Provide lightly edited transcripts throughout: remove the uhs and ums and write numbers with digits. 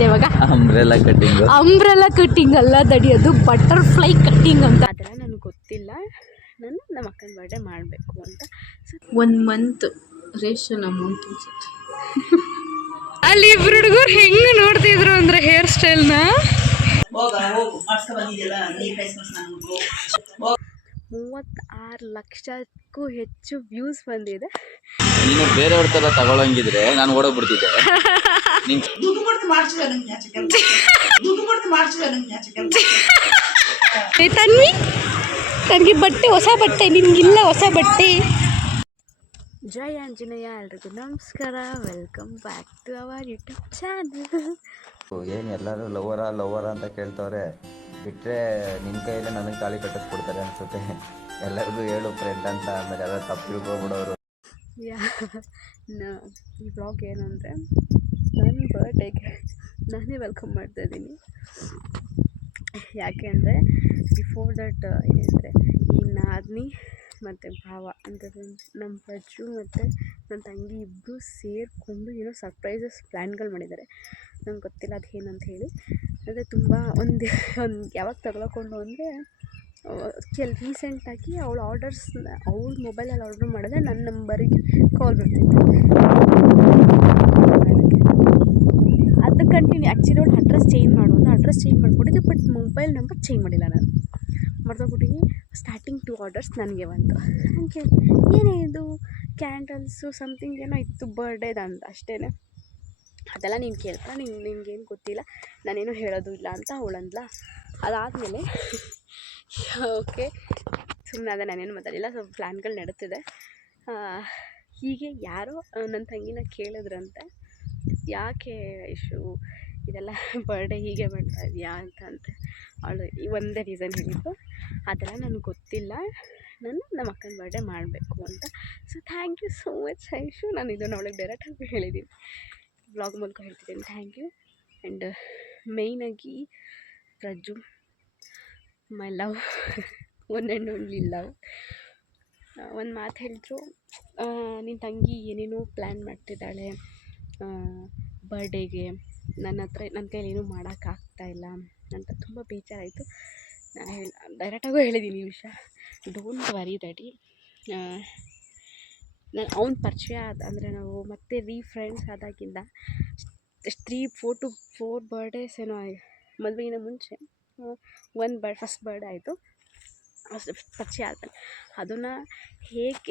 ಹೇಳ್ದೆ ಇವಾಗ? Umbrella cutting ಅಲ್ಲ ದಡಿ, ಅದು ಬಟರ್ಫ್ಲೈ ಕಟ್ಟಿಂಗ್ ಅಂತ. ಅದೆಲ್ಲ ನನಗೆ ಗೊತ್ತಿಲ್ಲ. ನಾನು ನಮ್ಮ ಅಕ್ಕನ ಬರ್ಡೇ ಮಾಡಬೇಕು ಅಂತ. 1 ಮಂತ್ ರೇಷನ್ ಅಮೌಂಟ್ ಅನ್ಸುತ್ತೆ. ಅಲ್ಲಿ ಇಬ್ರು ಹುಡುಗರು ಹೆಂಗೆ ನೋಡ್ತಿದ್ರು ಅಂದರೆ ಹೇರ್ ಸ್ಟೈಲ್ನ. 36 ಲಕ್ಷಕ್ಕೂ ಹೆಚ್ಚು ವ್ಯೂಸ್ ಬಂದಿದೆ. ನೀನು ಬೇರೆಯವ್ರ ಥರ ತಗೊಳಂಗಿದ್ರೆ ನಾನು ಓಡೋಗ್ಬಿಡ್ತಿದ್ದೆ. ತನ್ವಿ ಬಟ್ಟೆ, ಹೊಸ ಬಟ್ಟೆ ನಿನ್ಗಿಲ್ಲ, ಹೊಸ ಬಟ್ಟೆ. ಜೈ ಆಂಜನೇಯ, ಎಲ್ರಿಗೂ ನಮಸ್ಕಾರ. Welcome back to our YouTube channel. ಏನು ಎಲ್ಲರೂ ಲವರ ಅಂತ ಕೇಳ್ತವ್ರೆ, ಬಿಟ್ಟರೆ ನಿನ್ನ ಕೈಯಲ್ಲೇ ನನಗೆ ತಾಳಿ ಕಟ್ಟಿಸ್ಬಿಡ್ತಾರೆ ಅನ್ಸುತ್ತೆ. ಎಲ್ಲರಿಗೂ ಹೇಳು ಫ್ರೆಂಡ್ ಅಂತ, ಆಮೇಲೆ ಎಲ್ಲ ತಪ್ಪು ತಿಳ್ಕೊಬಿಡೋರು. ಈ ಬ್ಲಾಗ್ ಏನು ಅಂದರೆ, ನನ್ನ ಬರ್ಡೇಗೆ ನಾನೇ ವೆಲ್ಕಮ್ ಮಾಡ್ತಾಯಿದ್ದೀನಿ. ಯಾಕೆ ಅಂದರೆ ಬಿಫೋರ್ ದಟ್ ಏನಂದರೆ ಈ ನಾದಿನಿ ಮತ್ತು ಭಾವ ಅಂದರೆ ನಮ್ಮ ಪಜ್ಜು ಮತ್ತು ನನ್ನ ತಂಗಿ ಇಬ್ಬರು ಸೇರಿಕೊಂಡು ಏನೋ ಸರ್ಪ್ರೈಸಸ್ ಪ್ಲ್ಯಾನ್ಗಳು ಮಾಡಿದ್ದಾರೆ. ನಂಗೆ ಗೊತ್ತಿಲ್ಲ ಅದು ಏನಂತ ಹೇಳಿ. ಅಂದರೆ ತುಂಬ ಒಂದು ಯಾವಾಗ ತಗೊಳಕೊಂಡು ಅಂದರೆ ರೀಸೆಂಟಾಗಿ ಅವಳು ಅವಳ ಮೊಬೈಲಲ್ಲಿ ಆರ್ಡ್ರ್ ಮಾಡಿದ್ರೆ ನನ್ನ ನಂಬರಿಗೆ ಕಾಲ್ ಬರ್ತಿತ್ತು. ಅದು ಕಂಟಿನ್ಯೂ ಆ್ಯಕ್ಚುಲಿ ಅವಳು ಅಡ್ರೆಸ್ ಚೇಂಜ್ ಮಾಡಿಕೊಟ್ಟಿದ್ದೆ, ಬಟ್ ಮೊಬೈಲ್ ನಂಬರ್ ಚೇಂಜ್ ಮಾಡಿಲ್ಲ. ನಾನು ಮರ್ತೋಗ್ಬಿಟ್ಟಿನಿ. ಸ್ಟಾರ್ಟಿಂಗ್ 2 ಆರ್ಡರ್ಸ್ ನನಗೆ ಬಂತು. ನನಗೆ ಏನೇ ಇದು ಕ್ಯಾಂಡಲ್ಸು ಸಮಥಿಂಗ್ ಏನೋ ಇತ್ತು ಬರ್ಡೇದಂತ ಅಷ್ಟೇ. ಅದೆಲ್ಲ ನೀನು ಕೇಳ್ತಾ ನಿನ್ಗೇನು ಗೊತ್ತಿಲ್ಲ, ನಾನೇನು ಹೇಳೋದು ಇಲ್ಲ ಅಂತ ಅವಳಂದ್ಲ. ಅದಾದಮೇಲೆ ಓಕೆ ಸುಮ್ಮನೆ ಅದೇ, ನಾನೇನು ಮಾತಾಡಿಲ್ಲ. ಸ್ವಲ್ಪ ಪ್ಲ್ಯಾನ್ಗಳು ನಡೀತಿದೆ. ಹೀಗೆ ಯಾರೋ ನನ್ನ ತಂಗಿನ ಕೇಳಿದ್ರಂತೆ, ಯಾಕೆ ಇಶ್ಯೂ ಇದೆಲ್ಲ ಬರ್ಡೇ ಹೀಗೆ ಮಾಡ್ತಾ ಇದೆಯಾ ಅಂತ ಅವಳು ಒಂದೇ ರೀಸನ್ ಹೇಳಿದ್ದು. ಅದೆಲ್ಲ ನನಗೆ ಗೊತ್ತಿಲ್ಲ, ನಾನು ನಮ್ಮ ಅಕ್ಕನ ಬರ್ಡೇ ಮಾಡಬೇಕು ಅಂತ. So thank you so much Aishu. ನಾನು ಇದನ್ನು ಅವಳಿಗೆ ಡೈರೆಕ್ಟಾಗಿ ಹೇಳಿದ್ದೀನಿ, ಬ್ಲಾಗ್ ಮೂಲಕ ಹೇಳ್ತಿದ್ದೀನಿ. Thank you. ಆ್ಯಂಡ್ ಮೇಯ್ನಾಗಿ Prajju, my love, one and only love. ಒಂದು ಮಾತು ಹೇಳಿದ್ರು, ನಿನ್ನ ತಂಗಿ ಏನೇನೋ ಪ್ಲ್ಯಾನ್ ಮಾಡ್ತಿದ್ದಾಳೆ ಬರ್ಡೇಗೆ, ನನ್ನ ಕೈಲಿ ಏನೂ ಮಾಡೋಕ್ಕಾಗ್ತಾಯಿಲ್ಲ ಅಂತ ತುಂಬ ಬೇಜಾರಾಯಿತು. ನಾನು ಡೈರೆಕ್ಟಾಗೂ ಹೇಳಿದ್ದೀನಿ ಈ ವಿಷಯ. Don't worry daddy. ನಾನು ಅವ್ನ ಪರಿಚಯ ಅಂದರೆ ನಾವು ಮತ್ತೆ ಫ್ರೆಂಡ್ಸ್ ಆದಾಗಿಂದ 4 to 4 ಬರ್ಡೇಸ್ ಏನೋ ಮದುವೆಗಿಂತ ಮುಂಚೆ ಫಸ್ಟ್ ಬರ್ಡೇ ಆಯಿತು. ಪರಿಚಯ ಆದಮೇಲೆ ಅದನ್ನು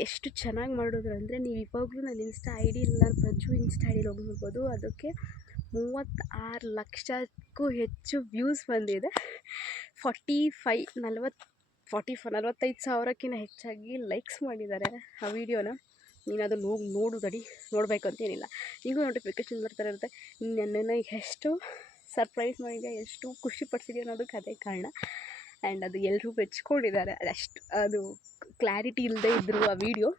ಎಷ್ಟು ಚೆನ್ನಾಗಿ ಮಾಡಿದ್ರು ಅಂದರೆ, ನೀವು ಇವಾಗಲೂ ನನ್ನ ಇನ್ಸ್ಟಾ ಐ ಡಿ ಇಲ್ಲ, ಪ್ರಜ್ಜು ಇನ್ಸ್ಟಾ ಐ ಡಿಲಿ ಹೋಗಿ ನೋಡ್ಬೋದು. ಅದಕ್ಕೆ 36 ಲಕ್ಷಕ್ಕೂ ಹೆಚ್ಚು ವ್ಯೂಸ್ ಬಂದಿದೆ. 45 ಸಾವಿರಕ್ಕಿಂತ ಹೆಚ್ಚಾಗಿ ಲೈಕ್ಸ್ ಮಾಡಿದ್ದಾರೆ ಆ ವಿಡಿಯೋನ. ನೀನು ಅದನ್ನು ಹೋಗಿ ನೋಡಬೇಕು ಅಂತೇನಿಲ್ಲ, ನಿಮಗೂ ನೋಟಿಫಿಕೇಷನ್ ಬರ್ತಾ ಇರುತ್ತೆ. ನನ್ನನ್ನು ಎಷ್ಟು ಸರ್ಪ್ರೈಸ್ ಮಾಡಿದ್ಯಾ, ಎಷ್ಟು ಖುಷಿ ಪಡಿಸಿದ್ಯಾ ಅನ್ನೋದಕ್ಕೆ ಅದೇ ಕಾರಣ. ಆ್ಯಂಡ್ ಅದು ಎಲ್ಲರೂ ಮೆಚ್ಕೊಂಡಿದ್ದಾರೆ. ಅದು ಕ್ಲಾರಿಟಿ ಇಲ್ಲದೇ ಇದ್ದರೂ ಆ ವಿಡಿಯೋ,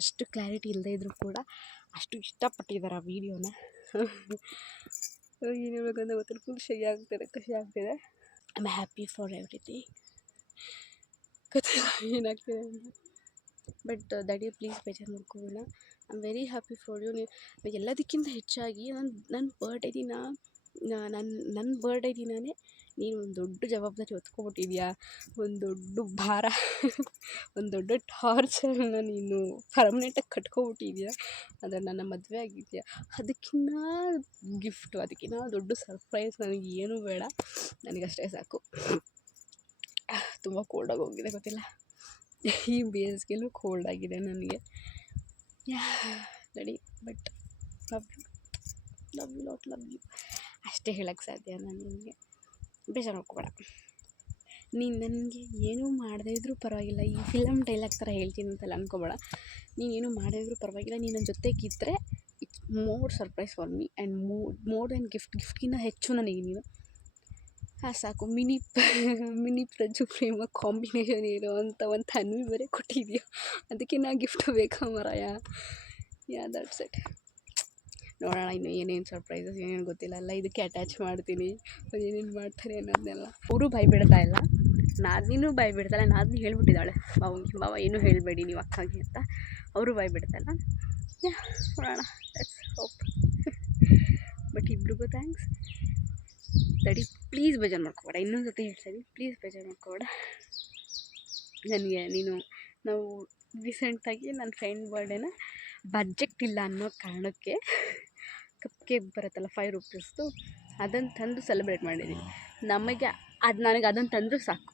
ಅಷ್ಟು ಕ್ಲಾರಿಟಿ ಇಲ್ಲದೇ ಇದ್ದರೂ ಕೂಡ ಅಷ್ಟು ಇಷ್ಟಪಟ್ಟಿದ್ದಾರೆ ಆ ವಿಡಿಯೋನ. ಏನು ಹೇಳ್ಬೇಕಂತ ಗೊತ್ತಿಲ್ಲ, ಫುಲ್ ಖುಷಿ ಆಗ್ತಿದೆ. I am happy for everything. ಗೊತ್ತಿಲ್ಲ ಏನಾಗ್ತಿದೆ ಅಂತ. ಬಟ್ ಡ್ಯಾಡಿ ಪ್ಲೀಸ್ ಬೇಜಾರು ಮಾಡ್ಕೋಬೇಡ. I am very happy for you. ನೀವು ಎಲ್ಲದಕ್ಕಿಂತ ಹೆಚ್ಚಾಗಿ ನನ್ನ ಬರ್ಡೇ ದಿನ, ನನ್ನ ಬರ್ಡೇ ದಿನವೇ ನೀನು ಒಂದು ದೊಡ್ಡ ಜವಾಬ್ದಾರಿ ಹೊತ್ಕೊಬಿಟ್ಟಿದ್ಯಾ, ಒಂದು ದೊಡ್ಡ ಭಾರ, ಒಂದು ದೊಡ್ಡ ಟಾರ್ಚರ್ನ ನೀನು ಪರ್ಮನೆಂಟಾಗಿ ಕಟ್ಕೊಬಿಟ್ಟಿದ್ಯಾ. ಅಂದರೆ ನನ್ನ ಮದುವೆ ಆಗಿದೆಯಾ, ಅದಕ್ಕಿಂತ ಗಿಫ್ಟು, ಅದಕ್ಕಿಂತ ದೊಡ್ಡ ಸರ್ಪ್ರೈಸ್ ನನಗೆ ಏನೂ ಬೇಡ, ನನಗಷ್ಟೇ ಸಾಕು. ತುಂಬ ಕೋಲ್ಡಾಗಿ ಹೋಗಿದೆ, ಗೊತ್ತಿಲ್ಲ, ಈ ಬೇಸಿಗೆಲೂ ಕೋಲ್ಡ್ ಆಗಿದೆ ನನಗೆ. ರೆಡಿ, ಬಟ್ ಲವ್ ಯು ಅಷ್ಟೇ ಹೇಳೋಕ್ಕೆ ಸಾಧ್ಯ ನಾನು ನಿನಗೆ. ಬೇಜಾರು ಮಾಡ್ಕೋಬೇಡ. ನೀನು ನನಗೆ ಏನೂ ಮಾಡದೇ ಇದ್ದರೂ ಪರವಾಗಿಲ್ಲ, ಈ ಫಿಲಮ್ ಡೈಲಾಗ್ ಥರ ಹೇಳ್ತೀನಿ ಅಂತೆಲ್ಲ ಅಂದ್ಕೋಬೇಡ. ನೀನೇನು ಮಾಡದೇ ಇದ್ದರೂ ಪರವಾಗಿಲ್ಲ, ನೀನು ನನ್ನ ಜೊತೆಗಿದ್ದರೆ it's more surprise for me and more than ಗಿಫ್ಟ್ಗಿಂತ ಹೆಚ್ಚು ನನಗೆ ನೀನು ಸಾಕು. ಮಿನಿ ಪ್ರಜ್ಜು ಪ್ರೇಮ ಕಾಂಬಿನೇಷನ್ ಇರೋ ಅಂತ ಒಂದು ತನ್ವಿ ಬೇರೆ ಕೊಟ್ಟಿದ್ಯೋ, ಅದಕ್ಕೆ ನಾ ಗಿಫ್ಟ್ ಬೇಕಾ ಮರಾಯ. That's it. ನೋಡೋಣ ಇನ್ನು ಏನೇನು ಸರ್ಪ್ರೈಸಸ್ ಏನೇನು ಗೊತ್ತಿಲ್ಲ, ಎಲ್ಲ ಇದಕ್ಕೆ ಅಟ್ಯಾಚ್ ಮಾಡ್ತೀನಿ. ಏನೇನು ಮಾಡ್ತಾರೆ ಅನ್ನೋದನ್ನೆಲ್ಲ. ಅವರು ಭಯ ಬಿಡ್ತಾ ಇಲ್ಲ, ನಾದಿನಿನೂ ಭಯ ಬಿಡ್ತಾಳೆ. ನಾದಿನಿ ಹೇಳ್ಬಿಟ್ಟಿದ್ದಾಳೆ ಬಾವ ಏನೂ ಹೇಳಬೇಡಿ ನೀವು ಅಕ್ಕಗೆ ಅಂತ. ಅವರು ಭಯ ಬಿಡ್ತಾಯಿಲ್ಲ. ನೋಡೋಣ, ಲೆಟ್ಸ್ ಹೋಪ್. ಬಟ್ ಇಬ್ರಿಗೂ ಥ್ಯಾಂಕ್ಸ್. ತಡಿ ಪ್ಲೀಸ್ ಬೇಜಾರು ಮಾಡ್ಕೋಬೇಡ, ಇನ್ನೊಂದು ಜೊತೆ ಹೇಳ್ತಾಯಿದ್ದೀನಿ, ಪ್ಲೀಸ್ ಬೇಜಾರು ಮಾಡ್ಕೋಬೇಡ. ನನಗೆ ನೀನು ನಾವು ರೀಸೆಂಟಾಗಿ ನನ್ನ ಫ್ರೆಂಡ್ ಬರ್ಡೇನ ಬಡ್ಜೆಟ್ ಇಲ್ಲ ಅನ್ನೋ ಕಾರಣಕ್ಕೆ ಕಪ್ ಕೇಕ್ ಬರುತ್ತಲ್ಲ 5 ರೂಪೀಸ್ದು, ಅದನ್ನು ತಂದು ಸೆಲೆಬ್ರೇಟ್ ಮಾಡಿದ್ದೀನಿ. ನನಗೆ ಅದನ್ನು ತಂದರೂ ಸಾಕು,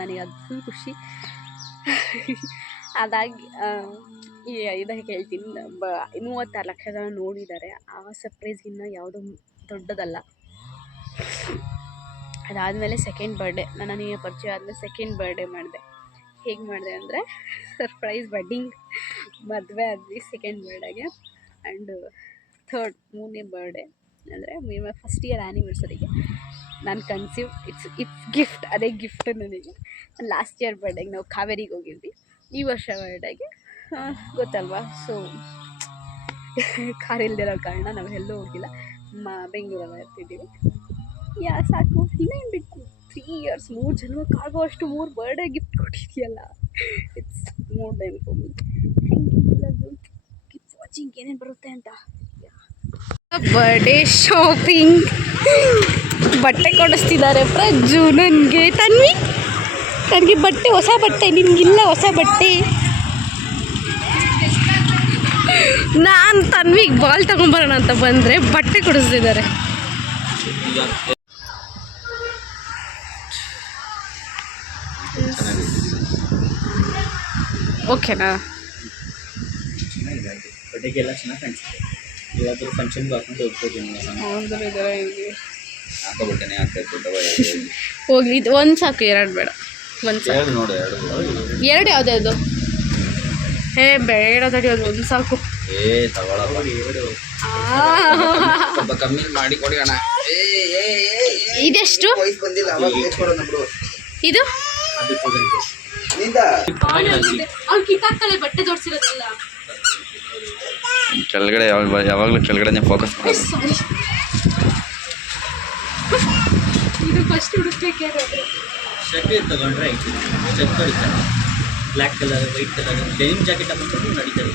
ನನಗೆ ಅದು ಫುಲ್ ಖುಷಿ. ಅದಾಗಿ ಇದಕ್ಕೆ ಹೇಳ್ತೀನಿ, 36 ಲಕ್ಷ ಜನ ನೋಡಿದ್ದಾರೆ. ಆ ಸರ್ಪ್ರೈಸ್ಗಿನ್ನ ಯಾವುದೂ ದೊಡ್ಡದಲ್ಲ. ಅದಾದಮೇಲೆ ಸೆಕೆಂಡ್ ಬರ್ಡೇ, ನನಗೆ ಪರಿಚಯ ಆದಮೇಲೆ ಸೆಕೆಂಡ್ ಬರ್ಡೇ ಮಾಡಿದೆ. ಹೇಗೆ ಮಾಡಿದೆ ಅಂದರೆ ಸರ್ಪ್ರೈಸ್ ವೆಡ್ಡಿಂಗ್, ಮದುವೆ ಆದ್ವಿ ಸೆಕೆಂಡ್ ಬರ್ಡೇಗೆ. ಆ್ಯಂಡ್ ಮೂರನೇ ಬರ್ಡೇ ಅಂದರೆ ಫಸ್ಟ್ ಇಯರ್ ಆ್ಯನಿವರ್ಸರಿಗೆ ನಾನು ಕನ್ಸೀವ್, ಇಟ್ಸ್ ಗಿಫ್ಟ್, ಅದೇ ಗಿಫ್ಟ್ ನನಗೆ. ಲಾಸ್ಟ್ ಇಯರ್ ಬರ್ಡೇಗೆ ನಾವು ಕಾವೇರಿಗೆ ಹೋಗಿದ್ವಿ. ಈ ವರ್ಷ ಬರ್ಡೇಗೆ ಗೊತ್ತಲ್ವಾ, ಸೊ ಕಾರ್ ಇಲ್ದಿರೋ ಕಾರಣ ನಾವು ಎಲ್ಲೂ ಹೋಗಿಲ್ಲ, ಬೆಂಗಳೂರಲ್ಲಿ ಇರ್ತಿದ್ದೀವಿ. ಸಾಕು, ಇನ್ನೇನು ಬೇಕು, 3 ಇಯರ್ಸ್ 3 ಜನ್ಮಕ್ಕಾಗುವಷ್ಟು 3 ಬರ್ಡೇ ಗಿಫ್ಟ್ ಕೊಟ್ಟಿದೆಯಲ್ಲ, it's more than for me. Thank you, love you, keep watching ಏನೇನು ಬರುತ್ತೆ ಅಂತ. ಬರ್ಡೇ ಶಾಪಿಂಗ್, ಬಟ್ಟೆ ಕೊಡಿಸ್ತಿದ್ದಾರೆ ಪ್ರಜ್ಜು ನನಗೆ. ತನ್ವಿ ನನಗೆ ಬಟ್ಟೆ, ಹೊಸ ಬಟ್ಟೆ, ನಿನಗಿಲ್ಲ ಹೊಸ ಬಟ್ಟೆ. ನಾನು ತನ್ವಿಗೆ ಬಾಲ್ ತಗೊಂಬರೋಣ ಅಂತ ಬಂದರೆ ಬಟ್ಟೆ ಕೊಡಿಸ್ತಿದ್ದಾರೆ. ಓಕೆನಾ? ಬಟ್ಟೆಗೆಲ್ಲ ಚೆನ್ನಾಗಿ ಕಾಣಿಸುತ್ತೆ. ಇವಾದರೂ ಫಂಕ್ಷನ್ಗೆ ಹಾಕೊಂಡು ಹೋಗ್ಲಿ, ಇದು ಒಂದು ಸಾಕು, 2 ಬೇಡ. ಒಂದು ಸಾಕು. ನೋಡು 2 ಯಾವುದೇ ಅದು? ಬೇಡ ತಡಿ, ಅದು ಒಂದು ಸಾಕು. ಸ್ವಲ್ಪ ಕಮ್ಮಿ ಮಾಡಿ ಕೊಡಿ ಅಣ್ಣ. ಇದೆಷ್ಟು ಇದು? ಅವ್ಳು ಕಿತ್ತಾಕ್ತಾಳೆ ಬಟ್ಟೆ ತೋರಿಸಿರೋದಲ್ಲ. ಕೆಳಗಡೆ ಯಾವಾಗಲೂ ಕೆಳಗಡೆ ಫೋಕಸ್ ಮಾಡಿ. ಇದು ಫಸ್ಟ್ ಹುಡುಕ್ಬೇಕೆ. ಶರ್ಟ್ ತಗೊಂಡ್ರೆ ಚೆಕ್ ಬರುತ್ತೆ, black colour, white colour, denim jacket ಹಾಕೊಂಡು ನಡೀತಾರೆ.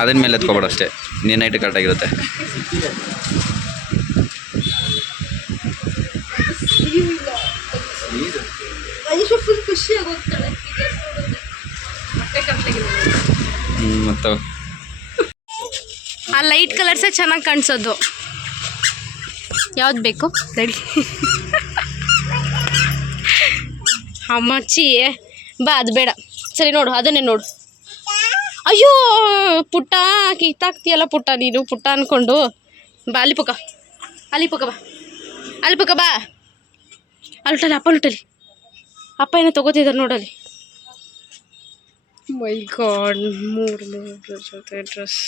ಅದನ್ನ ಮೇಲೆ ಎತ್ಕೊಬೇಡ ಅಷ್ಟೇ, ನೀನು ಐಟು ಕರೆಕ್ಟಾಗಿರುತ್ತೆ. ಫುಲ್ ಖುಷಿಯಾಗಿ ಹೋಗ್ತಾಳೆ ಮತ್ತು ಆ ಲೈಟ್ ಕಲರ್ಸೇ ಚೆನ್ನಾಗಿ ಕಾಣಿಸೋದು. ಯಾವ್ದು ಬೇಕು ರೆಡಿ? ಅಮ್ಮಚ್ಚಿ ಬಾ, ಅದು ಬೇಡ. ಸರಿ ನೋಡು, ಅದನ್ನೇ ನೋಡು. ಅಯ್ಯೋ ಪುಟ್ಟ, ಕಿತ್ತಾಕ್ತೀಯಲ್ಲ ಪುಟ್ಟ, ನೀನು ಪುಟ್ಟ ಅಂದ್ಕೊಂಡು. ಬಾ ಅಲ್ಲಿ ಪುಕ್ಕ, ಅಲ್ಲಿ ಪುಕ್ಕ ಬಾ, ಅಲ್ಲಿ ಪುಕ್ಕ ಬಾ. ಅಲ್ಟಲಿ ಅಪ್ಪ, ಅಲ್ಟಲಿ ಅಪ್ಪ ಏನೋ ತೊಗೋತಿದ್ದಾರೆ ನೋಡಲ್ಲಿ. ಮೈ ಗಾಡ್, 3 ಜೊತೆ ಡ್ರೆಸ್.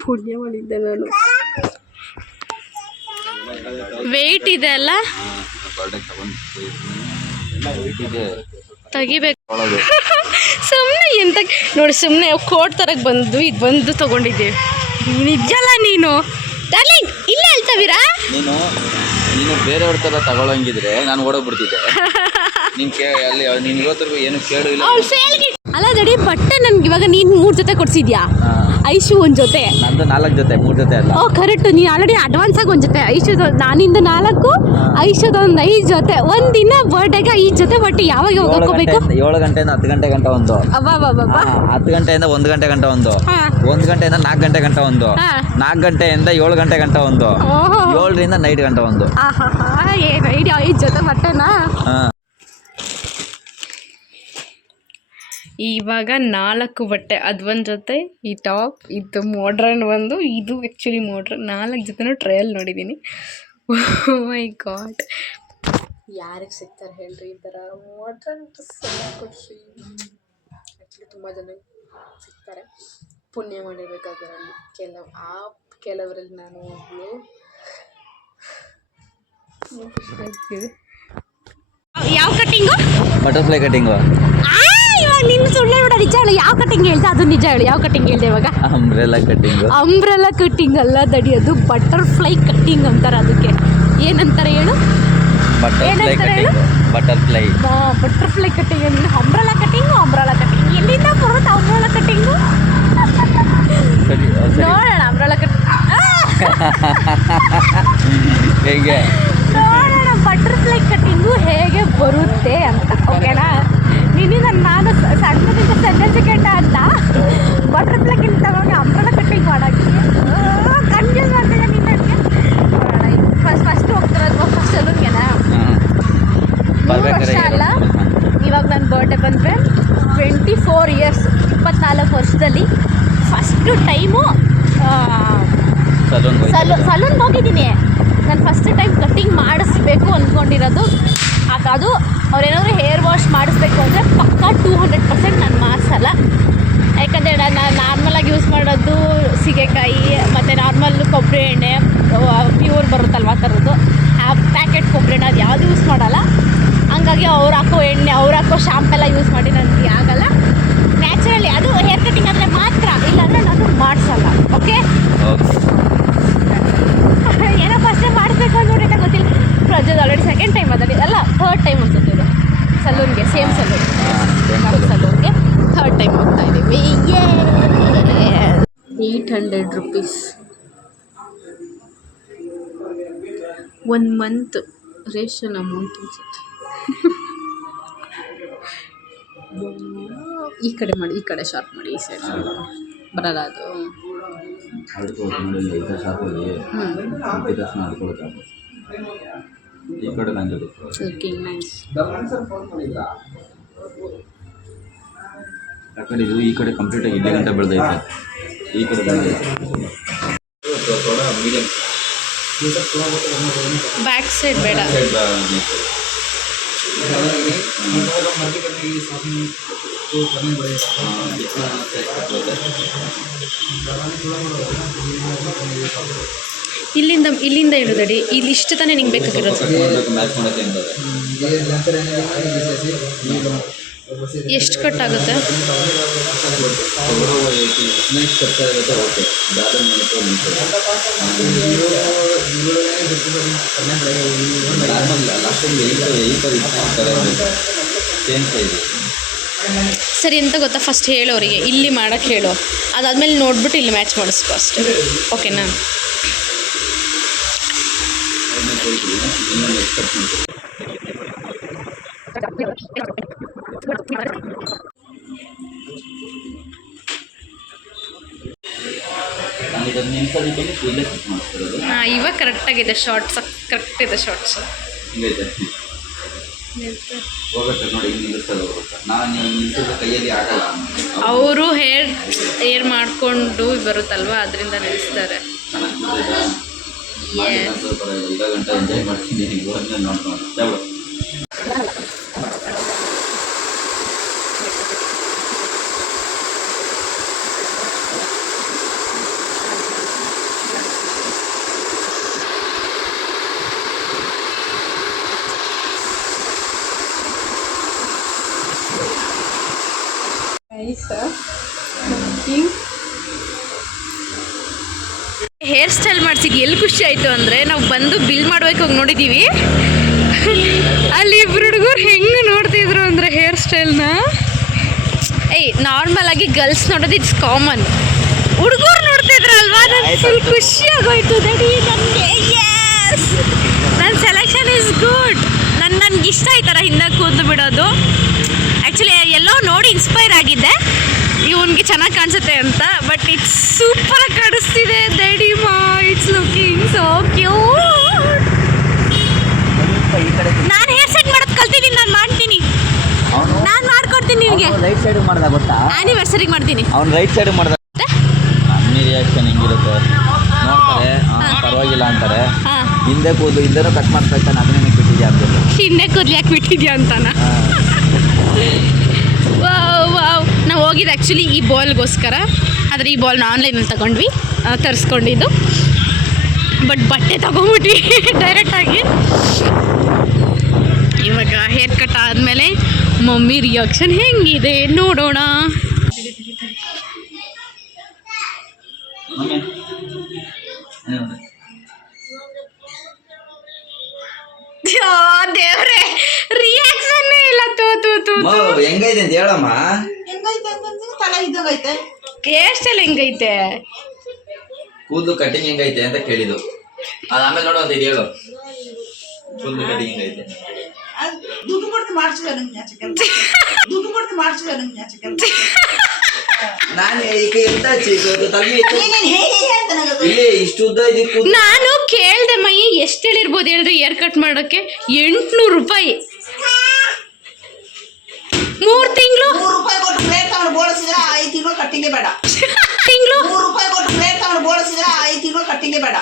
ಪುಣ್ಯ ಮಾಡಿದ್ದೆ ನಾನು. ವೆಯ್ಟ್ ಇದೆ ಅಲ್ಲ, ತೆಗಿಬೇಕು. ಸುಮ್ಮನೆ ಎಂತ ನೋಡಿ, ಸುಮ್ಮನೆ ಕೋಟ್ ತರಕ್ಕೆ ಬಂದು ಇದು ಬಂದು ತೊಗೊಂಡಿದ್ದೀವಿ. ನಿಜಲ್ಲ ನೀನು ಡಾರ್ಲಿಂಗ್, ಇಲ್ಲೇ ಹೇಳ್ತವೀರಾ? ನೀನು ಬೇರೆಯವ್ರ ಥರ ತಗೊಳಂಗಿದ್ರೆ ನಾನು ಓಡೋಗ್ಬಿಡ್ತಿದ್ದೆ. ಅಲ್ಲಿ ನೀನು ಇವತ್ತರೆಗೂ ಏನು ಕೇಳು ಇಲ್ಲ. ಅಲ್ಲ ದಡಿ, ಬಟ್ಟೆ ನನ್ಗೆ ಇವಾಗ ನೀನು 3 ಜೊತೆ ಕೊಡ್ಸಿದ್ಯಾ, ಐಶು 1 ಜೊತೆ, ನಂದು 4 ಜೊತೆ, 3 ಜೊತೆ ಅಲ್ಲ. ಓ ಕರೆಕ್ಟ್, ನೀನು ಆಲ್ರೆಡಿ ಅಡ್ವಾನ್ಸ್ ಆಗಿ 1 ಜೊತೆ, ಐಶುದು ನಾನಿಂದ 4, ಐಶುದು 5 ಜೊತೆ. ಒಂದಿನ ಬರ್ಡೇಗೆ 5 ಜೊತೆ ಬಟ್ಟೆ. ಯಾವಾಗ ಹೋಗ್ಕೋಬೇಕು? 7 ಗಂಟೆಯಿಂದ 10 ಗಂಟೆ ಗಂಟ ಒಂದು, 10 ಗಂಟೆಯಿಂದ 1 ಗಂಟೆ ಗಂಟ ಒಂದು, 1 ಗಂಟೆಯಿಂದ 4 ಗಂಟೆ ಗಂಟ ಒಂದು, 4 ಗಂಟೆಯಿಂದ 7 ಗಂಟೆ ಗಂಟ ಒಂದು, 7ರಿಂದ ನೈಟ್ ಗಂಟ ಒಂದು. ಏನು ಐಡಿಯಾ, 5 ಜೊತೆ ಬಟ್ಟೆನಾ? ಇವಾಗ 4 ಬಟ್ಟೆ, ಅದು 1 ಜೊತೆ, ಈ ಟಾಪ್, ಇದು ಮಾಡ್ರನ್ ಒಂದು, ಇದು ಆ್ಯಕ್ಚುಲಿ ಮಾಡ್ರನ್. 4 ಜೊತೆನೂ ಟ್ರಯಲ್ ನೋಡಿದ್ದೀನಿ. ಮೈ ಗಾಡ್, ಯಾರಿಗೆ ಸಿಗ್ತಾರೆ ಹೇಳ್ರಿ ಈ ಥರ ಮಾಡ್ರನ್ ಡ್ರೆಸ್ ಎಲ್ಲ ಕೊಡಿಸಿ? ಆ್ಯಕ್ಚುಲಿ ತುಂಬ ಜನ ಸಿಗ್ತಾರೆ, ಪುಣ್ಯ ಮಾಡಿರ್ಬೇಕಾದ್ರಲ್ಲಿ. ಕೆಲವರಲ್ಲಿ ನಾನು ಒಬ್ಬಳು. ಯಾವ ಕಟ್ಟಿಂಗು? Butterfly cutting. ಇವಾಗ ನಿನ್ನ ಸುಳ್ಳು ನೋಡ, ನಿಜ ಹೇಳು, ಯಾವ ಕಟ್ಟಿಂಗ್ ಹೇಳ್ತಾ? ಅದು ನಿಜ ಹೇಳು, ಯಾವ ಕಟ್ಟಿಂಗ್ ಹೇಳ್ದೆ ಇವಾಗ? Umbrella cutting. ಅಂಬ್ರೆಲಾ ಕಟ್ಟಿಂಗ್ ಅಲ್ಲ ದಡಿ, ಅದು ಬಟರ್ಫ್ಲೈ ಕಟ್ಟಿಂಗ್ ಅಂತಾರೆ. ಅದಕ್ಕೆ ಏನಂತಾರೆ ಹೇಳು? Butterfly cutting. Butterfly butterfly cutting ಅಂದರೆ ಅಂಬ್ರಲಾ ಕಟ್ಟಿಂಗ್ ಎಲ್ಲಿಂದ ಬರುತ್ತೆ ಅಂಬ್ರಲಾ ಕಟ್ಟಿಂಗು? ಸರಿ ನೋಡೋಣ ಅಂಬ್ರಲಾ ಕಟ್ಟಿಂಗ್ ಹೇಗೆ ನೋಡೋಣ ಬಟರ್ಫ್ಲೈ ಕಟ್ಟಿಂಗು ಹೇಗೆ ಬರುತ್ತೆ ಅಂತ. ಓಕೆನಾ? ನಿನ್ನಿಂದ ನಾನು ಸಣ್ಣದಿಂದ ಸೆಕೆಂಡ್ ಅಂತ ಬಟರ್ಫ್ಲೈ ಕಟ್ಟಿಂಗ್ ತಗೊಂಡು ಅಂಬ್ರಲಾ ಕಟ್ಟಿಂಗ್ ಮಾಡೋಕ್ಕೆ ಕನ್ಫ್ಯೂಸ್ ಮಾಡ್ತಿದ್ದೆ ನೀನು ನನಗೆ. ನೋಡೋಣ ಫಸ್ಟ್ ಹೋಗ್ತಿರೋದು ಫಸ್ಟ್ ಸಲೂನ್ಗೆನಾ? 3 ವರ್ಷ ಅಲ್ಲ, ಇವಾಗ ನನ್ನ ಬರ್ಡೇ ಬಂದರೆ 24 ಇಯರ್ಸ್, 24 ವರ್ಷದಲ್ಲಿ ಫಸ್ಟು ಟೈಮು ಸಲೂನ್ಗೆ ಹೋಗಿದ್ದೀನಿ. ನಾನು ಫಸ್ಟ್ ಟೈಮ್ ಕಟ್ಟಿಂಗ್ ಮಾಡಿಸ್ಬೇಕು ಅಂದ್ಕೊಂಡಿರೋದು. ಅದು ಅವ್ರೇನಾದರೂ ಹೇರ್ ವಾಶ್ ಮಾಡಿಸ್ಬೇಕು ಅಂದರೆ ಪಕ್ಕಾ 200% ನಾನು ಮಾಡಿಸಲ್ಲ. ಯಾಕಂದರೆ ನಾನು ನಾರ್ಮಲಾಗಿ ಯೂಸ್ ಮಾಡೋದು ಸೀಗೆಕಾಯಿ ಮತ್ತು ನಾರ್ಮಲ್ ಕೊಬ್ಬರಿ ಎಣ್ಣೆ ಪ್ಯೂರ್ ಬರುತ್ತಲ್ವ ಆ ಥರದ್ದು ಪ್ಯಾಕೆಟ್ ಕೊಬ್ಬರಿ ಎಣ್ಣೆ ಅದು ಯಾವುದು ಯೂಸ್ ಮಾಡಲ್ಲ. ಹಂಗಾಗಿ ಅವ್ರು ಹಾಕೋ ಎಣ್ಣೆ ಅವ್ರು ಹಾಕೋ ಶಾಂಪೆಲ್ಲ ಯೂಸ್ ಮಾಡಿ ನನಗೆ ಆಗಲ್ಲ. ನ್ಯಾಚುರಲಿ ಅದು ಹೇರ್ ಕಟ್ಟಿಂಗ್ ಅಂದರೆ ಮಾತ್ರ, ಇಲ್ಲಾಂದರೆ ನಾನು ಮಾಡಿಸಲ್ಲ. ಓಕೆ ಏನೋ ಫಸ್ಟ್ ಟೈಮ್ ಮಾಡಿಸ್ಬೇಕು ಅಂದ್ಬಿಟ್ಟು ಗೊತ್ತಿಲ್ಲ. ಪ್ರಜ್ವಲ್ ಆಲ್ರೆಡಿ ಸೆಕೆಂಡ್ ಟೈಮ್ ಅದರಲ್ಲಿ ಅಲ್ಲ ಥರ್ಡ್ ಟೈಮ್ ಅನ್ಸುತ್ತೆ ಇದು ಸಲೂನ್ಗೆ, ಸೇಮ್ ಸಲೂನ್ ನಮ್ಮ ಸಲೂನ್ಗೆ ಥರ್ಡ್ ಟೈಮ್ ಹೋಗ್ತಾ ಇದ್ದೀವಿ. 800 rupees 1 month ರೇಷನ್ ಅಮೌಂಟ್ ಅನ್ಸುತ್ತೆ. ಈ ಕಡೆ ಮಾಡಿ, ಈ ಕಡೆ ಶಾರ್ಪ್ ಮಾಡಿ, ಈ ಸೈಡ್ ಬರಲ್ಲ ಅದು. Looking nice. ಯಾಕಂದ್ರೆ ಇದು ಈ ಕಡೆ ಕಂಪ್ಲೀಟಾಗಿ ಇಲ್ಲಿ ಗಂಟೆ ಬೆಳೆದೈತೆ, ಈ ಕಡೆ ಬ್ಯಾಕ್ ಸೈಡ್ ಬೇಡ. ಇಲ್ಲಿಂದ ಇಡೋದಡಿ, ಇಲ್ಲಿ ಇಷ್ಟು ತಾನೇ ನಿಂಗೆ ಬೇಕಾಗಿರೋದು. ಎಷ್ಟು ಕಟ್ಟಾಗುತ್ತೆ? ಸರಿ ಎಂತ ಗೊತ್ತಾ, ಫಸ್ಟ್ ಹೇಳು ಅವರಿಗೆ ಇಲ್ಲಿ ಮಾಡೋಕ್ಕೆ ಹೇಳು, ಅದಾದಮೇಲೆ ನೋಡ್ಬಿಟ್ಟು ಇಲ್ಲಿ ಮ್ಯಾಚ್ ಮಾಡಿಸ್ಕೊ ಅಷ್ಟೇ. ಓಕೆನಾ? ಹಾಂ, ಇವಾಗ ಕರೆಕ್ಟಾಗಿದೆ ಶಾರ್ಟ್ಸ್, ಕರೆಕ್ಟ್ ಇದೆ ಶಾರ್ಟ್ಸ್. ಅವರು ಹೇರ್ ಮಾಡಿಕೊಂಡು ಬರುತ್ತಲ್ವ, ಅದರಿಂದ ನಿಲ್ಲಿಸ್ತಾರೆ. ಹೇರ್ ಸ್ಟೈಲ್ ಮಾಡಿಸಿದ್ದು ಎಲ್ಲಿ ಖುಷಿ ಆಯಿತು ಅಂದರೆ, ನಾವು ಬಂದು ಬಿಲ್ ಮಾಡ್ಬೇಕು ಹೋಗಿ ನೋಡಿದ್ದೀವಿ, ಅಲ್ಲಿ ಇಬ್ಬರು ಹುಡುಗರು ಹೆಂಗೆ ನೋಡ್ತಿದ್ರು ಅಂದರೆ ಹೇರ್ ಸ್ಟೈಲ್ನ. ನಾರ್ಮಲ್ ಆಗಿ ಗರ್ಲ್ಸ್ ನೋಡೋದು ಇಟ್ಸ್ ಕಾಮನ್, ಹುಡುಗರು ನೋಡ್ತಿದ್ರಲ್ವಾ, ನನಗೆ ಫುಲ್ ಖುಷಿ ಆಗೋಯ್ತು. ನನಗೆ ನನ್ನ ಸೆಲೆಕ್ಷನ್ ಇಸ್ ಗುಡ್. ನನಗೆ ಇಷ್ಟ ಈ ಥರ ಹಿಂದೆ ಕೂತು ಬಿಡೋದು. ಆ್ಯಕ್ಚುಲಿ ಎಲ್ಲೋ ನೋಡಿ ಇನ್ಸ್ಪೈರ್ ಆಗಿದ್ದೆ, ಇವನಿಗೆ ಚೆನ್ನಾಗಿ ಕಾಣಿಸುತ್ತೆ ಅಂತ. ಬಟ್ ಇಟ್ಸ್ ಸೂಪರಾಗಿ ಕಾಣಿಸ್ತಿದೆ ದಡಿಮಾ, ಇಟ್ಸ್ ಲುಕಿಂಗ್ ಸೋ ಕ್ಯೂಟ್. ನಾನು ಹೇರ್ ಸೆಟ್ ಮಾಡೋದು ಕಲ್ತಿದ್ದೀನಿ, ನಾನು ಮಾಡ್ತೀನಿ, ನಾನು ಮಾಡ್ಕೊಡ್ತೀನಿ ನಿನಗೆ. ರೈಟ್ ಸೈಡ್ ಮಾಡ್ದ ಗೊತ್ತಾ, ಆ್ಯನಿವರ್ಸರಿಗೆ ಮಾಡ್ತೀನಿ. ಅವ್ನು ರೈಟ್ ಸೈಡ್ ಮಾಡ್ದ, ರಿಯಾಕ್ಷನ್ ಹೆಂಗಿರುತ್ತೆ ನೋಡ್ತಾರೆ, ಪರವಾಗಿಲ್ಲ ಅಂತಾರೆ. ಹಿಂದೆ ಕೂದಲು ಹಿಂದೆನೂ ಕಟ್ ಮಾಡ್ತಾ ಇರ್ತಾನೆ, ಅದನ್ನೇ ಬಿಟ್ಟಿದ್ಯಾ ಅಂತ. ಹಿಂದೆ ಕೂದಲು ಯಾಕೆ ಬಿಟ್ಟಿದ್ಯಾ ಅಂತಾನ. ನಾವು ಹೋಗಿದ್ದು ಆ್ಯಕ್ಚುಲಿ ಈ ಬಾಲ್ಗೋಸ್ಕರ, ಆದರೆ ಈ ಬಾಲ್ನ ಆನ್ಲೈನಲ್ಲಿ ತಗೊಂಡ್ವಿ, ತರಿಸ್ಕೊಂಡಿದ್ದು. ಬಟ್ ಬಟ್ಟೆ ತಗೊಂಬಿಟ್ವಿ ಡೈರೆಕ್ಟಾಗಿ. ಇವಾಗ ಹೇರ್ ಕಟ್ ಆದಮೇಲೆ ಮಮ್ಮಿ ರಿಯಾಕ್ಷನ್ ಹೆಂಗಿದೆ ನೋಡೋಣ. ದೇವ್ರೆ ರಿಯಾಕ್ಷನ್ ಇಲ್ಲ. ತೂ ತೂ ತೂ ಹೆಂಗೈತೆ ಅಂತ ಹೇಳಮ್ಮ. ತಲೆ ಇದ್ದಾಗೈತೆ. ಎಷ್ಟೆಲ್ಲ ಹೆಂಗೈತೆ? ಕೂದಲು ಕಟಿಂಗ್ ಹೆಂಗೈತೆ ಅಂತ ಕೇಳಿದ್ದು. ಅದು ಆಮೇಲೆ ನೋಡು ಅಂತ ಹೇಳು. ಕೂದಲು ಕಟಿಂಗ್ ಹೆಂಗೈತೆ? ದುಡ್ಡು ಕೊಡ್ತು ಮಾಡ್ಸಿಲ್ಲ ನಂಗೆ ದುಡ್ಡು ಕೊಡ್ತು ಮಾಡಿಸಿಲ್ಲ ನಂಗೆ ನಾನು ಈಗ ಎಂತ ಇಲ್ಲಿ ಇಷ್ಟು ಉದ್ದ ಇದೆ ಕೂದಲು. ನಾನು ಕೇಳ್ದೆ ಮೈ ಎಷ್ಟು ಹೇಳಿರ್ಬೋದು ಹೇಳ್ರಿ ಹೇರ್ ಕಟ್ ಮಾಡೋಕ್ಕೆ? 800 ರೂಪಾಯಿ. 3 ತಿಂಗಳು. 3 ರೂಪಾಯಿ ಕೊಟ್ಟು ಪ್ಲೇಟ್ ತಗೊಂಡು ಬೋಳಿಸಿದ್ರೆ 5 ತಿಂಗಳು ಕಟ್ಟಿಂಗೇ ಬೇಡ. ತಿಂಗಳು 3 ರೂಪಾಯಿ ಕೊಟ್ಟು ಪ್ಲೇಟ್ ತಗೊಂಡು ಬೋಳಿಸಿದ್ರೆ 5 ತಿಂಗಳು ಕಟ್ಟಿಂಗೇ ಬೇಡ.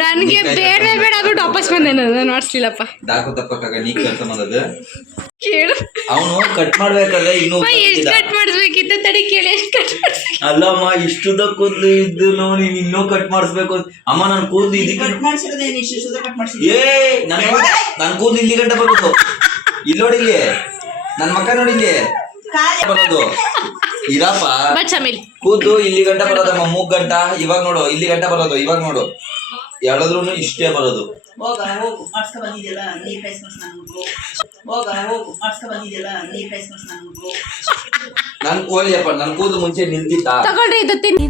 ನನಗೆ ಬೇಡ ಬೇಡ ಆಗ್ಬಿಟ್ಟು ವಾಪಸ್ ಬಂದೆ. ನಾನು ಮಾಡಿಸ್ಲಿಲ್ಲಪ್ಪ. ದಾಕು ತಪ್ಪಕ್ಕಾಗ ನೀ ಕೆಲಸ ಮಾಡೋದು ಕೇಳು. ಅವನು ಕಟ್ ಮಾಡ್ಬೇಕಾದ್ರೆ ಇನ್ನು ಎಷ್ಟು ಕಟ್ ಮಾಡಿಸ್ಬೇಕಿತ್ತು? ತಡಿ ಕೇಳಿ, ಎಷ್ಟು ಕಟ್ ಮಾಡಿಸ್ಬೇಕು? ಅಲ್ಲಮ್ಮ ಇಷ್ಟುದ ಕೂದಲು ಇದ್ದು ನೀನ್ ಇನ್ನೂ ಕಟ್ ಮಾಡಿಸ್ಬೇಕು. ಅಮ್ಮ ನನ್ ಕೂದಲು ಇದಕ್ಕೆ ಕಟ್ ಮಾಡಿಸಿರೋದೇನು ಇಷ್ಟು ಸುದ ಕಟ್ ಮಾಡಿಸಿದ್ದೆ? ನನ್ ಕೂದಲು ಇಲ್ಲಿ ಗಂಟೆ ಬರೋದು. ಇಲ್ಲಿ ನೋಡಿ, ಇಲ್ಲಿ ನನ್ ಮಕ್ಕ ನೋಡಿ, ಇಲ್ಲಿ ಬರೋದು ಇರಪ್ಪ. ಬಚ್ಚಮೇಲೆ ಕೂದಲು ಇಲ್ಲಿ ಗಂಟೆ ಬರೋದಮ್ಮ, 3 ಗಂಟೆ. ಇವಾಗ ನೋಡು, ಇಲ್ಲಿ ಗಂಟೆ ಬರೋದು. ಇವಾಗ ನೋಡು, ಹೇಳಿದ್ರು ಇಷ್ಟೇ ಬರೋದು. ಹೋಗ ಹೋಗು ಮಾಡ್ಸ್ಕೊ ಬಂದಿದ್ಯಲ್ಲ ನೀರ್ ಕಾಯಿಸ್ಕೊಳ್ಸ್ ನಾನು ಹೋಗ ಹೋಗು ಮಾಡ್ಸ್ಕೊ ಬಂದಿದ್ಯಲ್ಲ ನೀರ್ ಕಾಯಿಸ್ಕೊಳ್ಸ್ ನಾನು ನನ್ ಕೋಳಿಯಪ್ಪ, ನನ್ ಕೂದಲು ಮುಂಚೆ ನಿಲ್ತಿತ್ತ. ತಗೊಳ್ರಿ ಇದು ತಿನ್ನಿ.